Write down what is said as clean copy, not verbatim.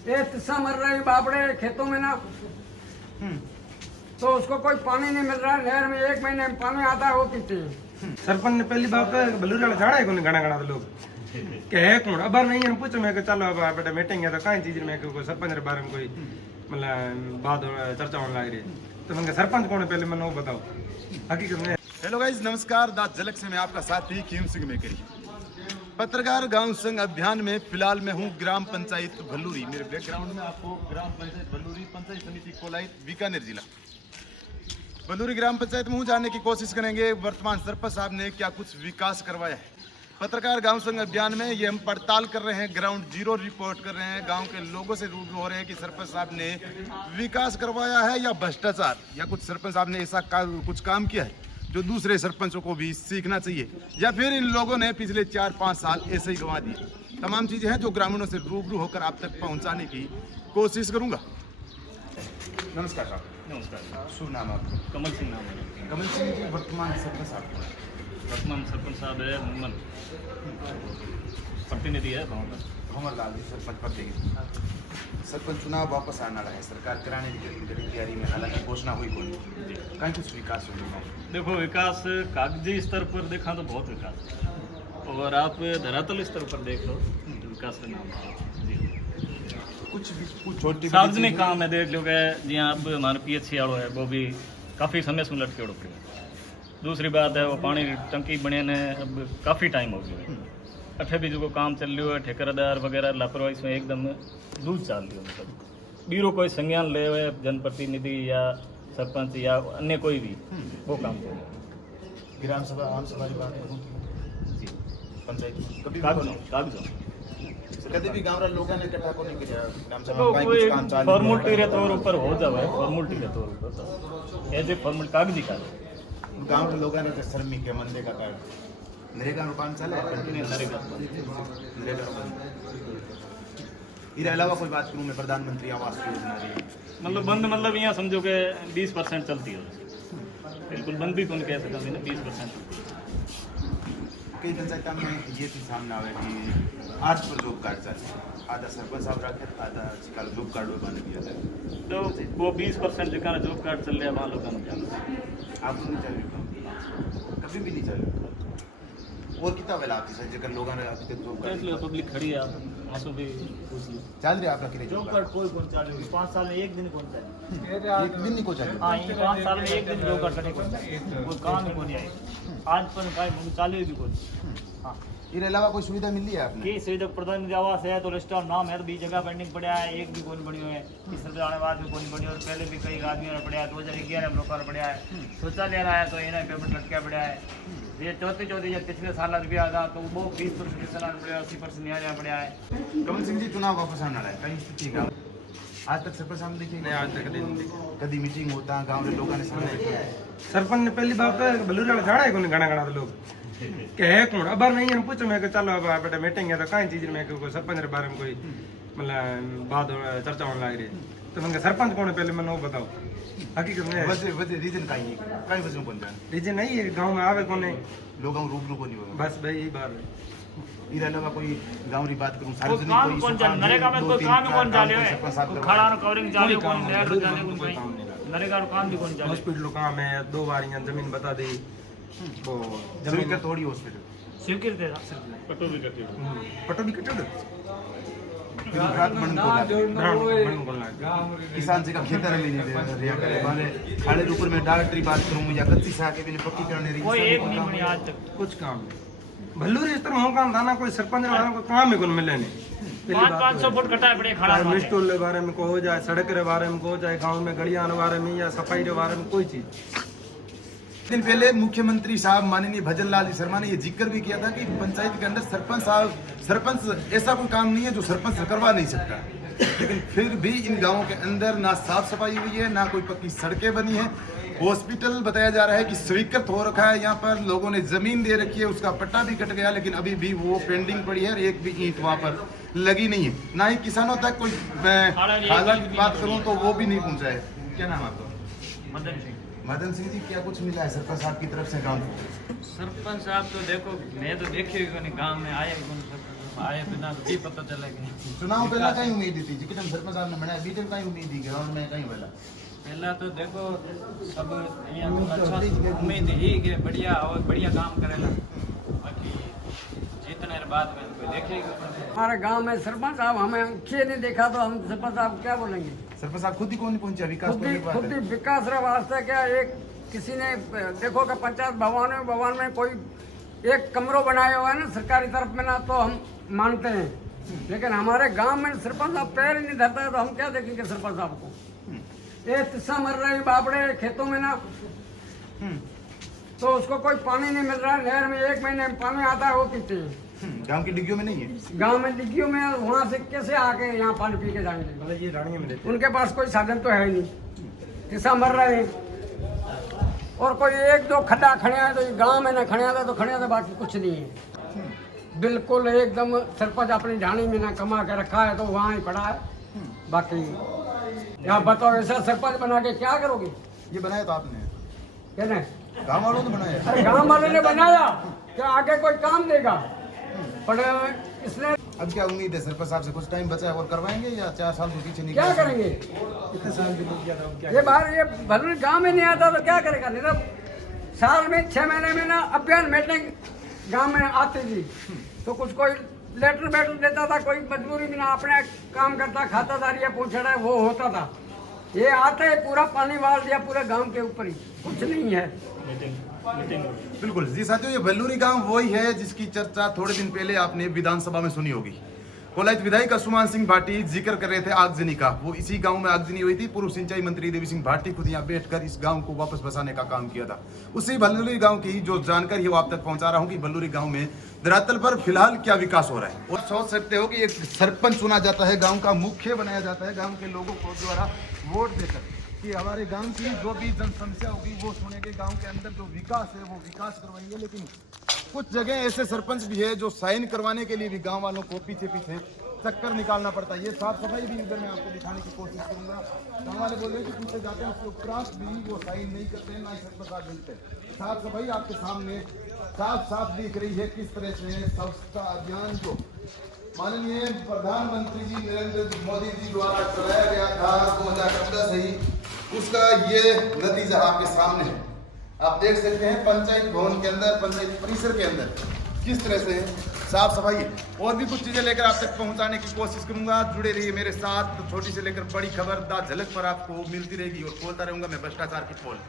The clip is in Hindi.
ये तिस्सा मर रही बापड़े खेतों में ना, तो उसको कोई पानी नहीं मिल रहा है। नहर में 1 महीने में पानी आता है, वो पीते हैं। सरपंच ने पहली बात तो बलूरी वाला झाड़ा है कोई घना घना लोग कहे कौन अब नहीं है पूछो मैं चलो अब बेटा मीटिंग है तो कई चीज में कोई सरपंच के बारे में कोई मतलब बात चर्चा होने लग रही है तो मैं सरपंच कौन है पहले मैंने वो बताओ हकीकत में। हेलो गाइस, नमस्कार। द झलक से मैं आपका साथी कीम सिंह मेकरी, पत्रकार गांव संघ अभियान में फिलहाल मैं हूं ग्राम पंचायत भल्लूरी। मेरे बैकग्राउंड में आपको ग्राम पंचायत भल्लूरी, पंचायत समिति कोलाइत, बीकानेर जिला भल्लूरी ग्राम पंचायत में हूं। जानने की कोशिश करेंगे वर्तमान सरपंच साहब ने क्या कुछ विकास करवाया है। पत्रकार गांव संघ अभियान में ये हम पड़ताल कर रहे हैं, ग्राउंड जीरो रिपोर्ट कर रहे हैं, गांव के लोगों से रूबरू हो रहे हैं कि सरपंच साहब ने विकास करवाया है या भ्रष्टाचार, या कुछ सरपंच साहब ने ऐसा कुछ काम किया है जो दूसरे सरपंचों को भी सीखना चाहिए, या फिर इन लोगों ने पिछले 4-5 साल ऐसे ही गंवा दिए। तमाम चीजें हैं जो ग्रामीणों से रूबरू होकर आप तक पहुंचाने की कोशिश करूंगा। नमस्कार साहब। नमस्कार। शुभ नाम आपका? कमल सिंह नाम है। कमल सिंह जी, वर्तमान सरपंच साहब? वर्तमान सरपंच साहब है मोहम्मद, प्रतिनिधि है भंवर लाल जी, सरपंच पद देगी। सरपंच चुनाव वापस आने वाला है, सरकार कराने की तैयारी में, हालांकि घोषणा हुई कोई कहीं कुछ विकास हो रहा है। देखो, विकास कागजी स्तर पर देखा तो बहुत विकास है, और आप धरातल स्तर पर देख लो तो विकास का नाम है जी। कुछ छोटी सार्वजनिक काम है, देख लो जी। अब हमारे PHC वालों है, वो भी काफ़ी समय से लटके उड़ पड़े। दूसरी बात है, वो पानी टंकी बने ने अब काफ़ी टाइम हो गया, अठे भी जो काम चल रही है, ठेकेदार वगैरह लापरवाही में एकदम दूध चाल रही है। मतलब बीरो कोई संज्ञान ले हुए जनप्रतिनिधि या सरपंच या अन्य कोई भी वो काम करे। ग्राम सभा, आम सभा की बात करूँ जी, पंचायत कभी कागजों कभी भी गाँव लोगों ने इकट्ठा को नहीं किया ग्राम सभा तो का कोई कुछ काम चालू फॉर्मेलिटी के तौर ऊपर हो जाए, फॉर्मेलिटी के तौर ऊपर एज ए फॉर्मेलिटी कागजी का गाँव लोगों ने शर्मी के मंदे का कार्ड नरेगा में काम चला है, नरेगा इसके अलावा कोई बात करूँ मैं, प्रधानमंत्री आवास योजना मतलब बंद, मतलब यहाँ समझो कि 20% चलती है, बिल्कुल बंद भी कौन कह सकता है ना, 20%। कई पंचायत में ये भी सामने आवे कि आज पर जॉब कार्ड चले, आधा सरपंच साहब रखे, आधा कल जॉब कार्ड बना दिया जाए, तो वो 20% जिका जॉब कार्ड चल रहा है वहाँ लोगों को क्या आपको नहीं चाहिए, कभी भी नहीं चाहिए। और कितना वेला आपकी सर जगह लोगों ने अभी तक जॉब कार्ड पब्लिक खड़ी है, आंसू भी पूछ लो चल रही है आपका कितने जॉब कार्ड कोई कौन चालू है? 5 साल में एक दिन कौन चालू? एक दिन नहीं को चाहिए। हाँ, ये 5 साल में एक दिन जॉब कार्ड नहीं कौन चालू, कोई काम ही कौन आई आज पर काय चालू भी कौन। हाँ, इसके अलावा कोई सुविधा मिली है आपने? की सुविधा प्रधानमंत्री आवास है तो लिस्ट नाम है तो 20 जगह पेंडिंग पड़ा है, एक भी कौन बनी हुई है। इस तरह आने बाद भी कौन बनी, और पहले भी कई आदमियों ने पड़ा है, 2011 में लोगों ने पड़ा है, शौचालय रहा है तो इन्हें पेमेंट लटका पड़ा है। ये चौथी जब पिछले साल रुपया था तो वो 20% पड़ा, 80% यहाँ पड़ा है। कमल सिंह जी, चुनाव वापस आने वाला है, कहीं स्थिति का आज तक सरपंच साहब देखिए नहीं आज तक नहीं कभी मीटिंग होता है गाँव के लोगों ने सामने। सरपंच ने पहली बात तो बलूरी वाला झाड़ा है कोई घना घना लोग कहे कौन अब नहीं है पूछो मैं चलो अब बेटा मीटिंग है तो कई चीज में कोई सरपंच के बारे में कोई मतलब बात चर्चा होने लग रही है तो मैं सरपंच कौन है पहले मैंने वो बताओ हकीकत में। वजह रीजन कहीं वजह कौन जाए रीजन नहीं है गाँव में आवे कौन लोगों रूबरू को नहीं होगा, बस भाई यही बात है। इसके अलावा कोई गाँव की बात करूँ, कोई काम कौन चालू, नरेगा में कोई काम ही कौन चालू है, खड़ा कवरिंग चालू है, कौन नहर जाने कौन कहीं नरेगा का काम भी कौन चालू है। हॉस्पिटल काम है, 2 बार यहाँ जमीन बता दी वो जमीन का थोड़ी हॉस्पिटल स्वीकृत है पटो भी करती है। पटो भी कटो किसान से का खेतर में नहीं दे रिया करे वाले खाड़े ऊपर में डॉक्टरी बात करूं या कच्ची सा के भी पक्की करने रही कोई एक नहीं बनी आज तक। कुछ काम नहीं भल्लूरी इस तरह काम था ना, कोई सरपंच वालों को काम ही कौन मिले नहीं। 500 फुट कटा पड़े खड़ा मिस्टोल के बारे में को जाए, सड़क के बारे में को जाए, गाँव में गलियां के बारे में या सफाई के बारे में कोई चीज। दिन पहले मुख्यमंत्री साहब माननीय भजन लाल जी शर्मा ने ये जिक्र भी किया था कि पंचायत के अंदर सरपंच ऐसा कोई काम नहीं है जो सरपंच करवा नहीं सकता, लेकिन फिर भी इन गांवों के अंदर ना साफ सफाई हुई है, ना कोई पक्की सड़कें बनी है। हॉस्पिटल बताया जा रहा है कि स्वीकृत हो रखा है, यहाँ पर लोगों ने जमीन दे रखी है, उसका पट्टा भी कट गया, लेकिन अभी भी वो पेंडिंग पड़ी है, एक भी ईंट वहाँ पर लगी नहीं है। ना ही किसानों तक कोई हालात की बात करूँ तो वो भी नहीं पहुँचा है। क्या नाम आपका? मदन सिंह। मदन सिंह जी, क्या कुछ मिला है सरपंच साहब की तरफ से गाँव को? सरपंच साहब तो देखो मैं तो देखे ही नहीं, गाँव में आए कौन सरपंच आए बिना तो पता चलेगा। चुनाव पहला कहीं उम्मीद थी जी कितने सरपंच साहब ने बनाया बीते कहीं उम्मीद थी ग्राउंड में कहीं पहला पहला तो देखो सब यहाँ तो अच्छा उम्मीद ही कि बढ़िया और बढ़िया काम करेगा, बाकी जीतने के बाद में कोई देखेगा। हमारे गांव में सरपंच साहब हमें आंखें नहीं देखा तो हम सरपंच साहब क्या बोलेंगे। सरपंच साहब खुद ही कौन नहीं पहुंचे विकास करने की बात खुद है। ही विकास रे वास्ते क्या एक किसी ने देखो कि पंचायत भवन में कोई एक कमरों बनाया हुआ है ना सरकारी तरफ में ना तो हम मानते हैं, लेकिन हमारे गांव में सरपंच साहब पैर ही नहीं धरता है तो हम क्या देखेंगे सरपंच साहब को। ये तिस्सा मर रहे हैं बापड़े खेतों में ना, तो उसको कोई पानी नहीं मिल रहा है। नहर में 1 महीने में पानी आता है वो पीते हैं। गांव की डिग्गियों में नहीं है। गांव में डिग्गियों में वहां से कैसे आके यहाँ पानी पी के जाएंगे। मतलब ये रानी में रहते हैं। उनके पास कोई साधन तो है ही नहीं, किसान मर रहे हैं। और कोई 1-2 खड्डा खड़िया है तो गांव में ना खड़िया था तो खड़िया था, बाकी कुछ नहीं है। बिल्कुल एकदम सरपंच अपनी ढाणी में ना कमा के रखा है तो वहाँ ही पड़ा है। बाकी यहाँ बताओ ऐसा सरपंच बना के क्या करोगे। ये बनाया तो आपने, कहने गांव वालों ने बनाया। अरे गांव वाले ने बनाया क्या आगे कोई काम देगा, पर इसने अब क्या उम्मीद है सरपंच साहब से कुछ टाइम बचा है और करवाएंगे या 4 साल के पीछे नहीं क्या करेंगे। कितने साल के लोग किया था, अब क्या ये बाहर ये भले गांव में नहीं आता तो क्या करेगा। नहीं तो साल में 6 महीने में ना अभियान मीटिंग गांव में आती थी तो कुछ कोई लेटर देता था, कोई मजबूरी में ना अपने काम करता, खातादारी पूछ रहा है वो होता था। ये आते ही पूरा पानी वाल दिया पूरे गांव के ऊपर ही, कुछ नहीं है। बिल्कुल जी साथियों, ये भल्लूरी गांव वही है जिसकी चर्चा थोड़े दिन पहले आपने विधानसभा में सुनी होगी। कोलायत विधायक असुमान सिंह भाटी जिक्र कर रहे थे आगजनी का। वो इसी गांव में आगजनी हुई थी। पूर्व सिंचाई मंत्री देवी सिंह भाटी खुद यहाँ बैठकर इस गांव को वापस बसाने का काम किया था। उसी भल्लूरी गांव की जो जानकारी है वो आप तक पहुंचा रहा हूँ कि भल्लूरी गांव में धरातल पर फिलहाल क्या विकास हो रहा है। और सोच सकते हो कि एक सरपंच चुना जाता है, गाँव का मुख्य बनाया जाता है, गाँव के लोगों को द्वारा वोट देकर कि हमारे गांव की जो भी जन समस्या होगी वो सुनेंगे, गांव के अंदर जो विकास है वो विकास करवाएंगे। लेकिन कुछ जगह ऐसे सरपंच भी है जो साइन करवाने के लिए भी गांव वालों को पीछे पीछे चक्कर निकालना पड़ता है। ये साफ सफाई भी इधर मैं आपको दिखाने की कोशिश करूंगा। गाँव वाले बोल रहे हैं कि पीछे जाते हैं उसके उपरांत भी वो साइन नहीं करते हैं, ना ही सरपंच साहब मिलते हैं। साफ सफाई आपके सामने साफ दिख रही है किस तरह से स्वच्छता अभियान जो माननीय प्रधानमंत्री जी नरेंद्र मोदी जी द्वारा चलाया गया था 2014 से ही, उसका ये नतीजा आपके सामने है। आप देख सकते हैं पंचायत भवन के अंदर, पंचायत परिसर के अंदर किस तरह से साफ सफाई है। और भी कुछ चीजें लेकर आप तक पहुंचाने की कोशिश करूंगा। जुड़े रहिए मेरे साथ। तो छोटी से लेकर बड़ी खबर दा झलक पर आपको मिलती रहेगी और बोलता रहूंगा मैं भ्रष्टाचार की पोल।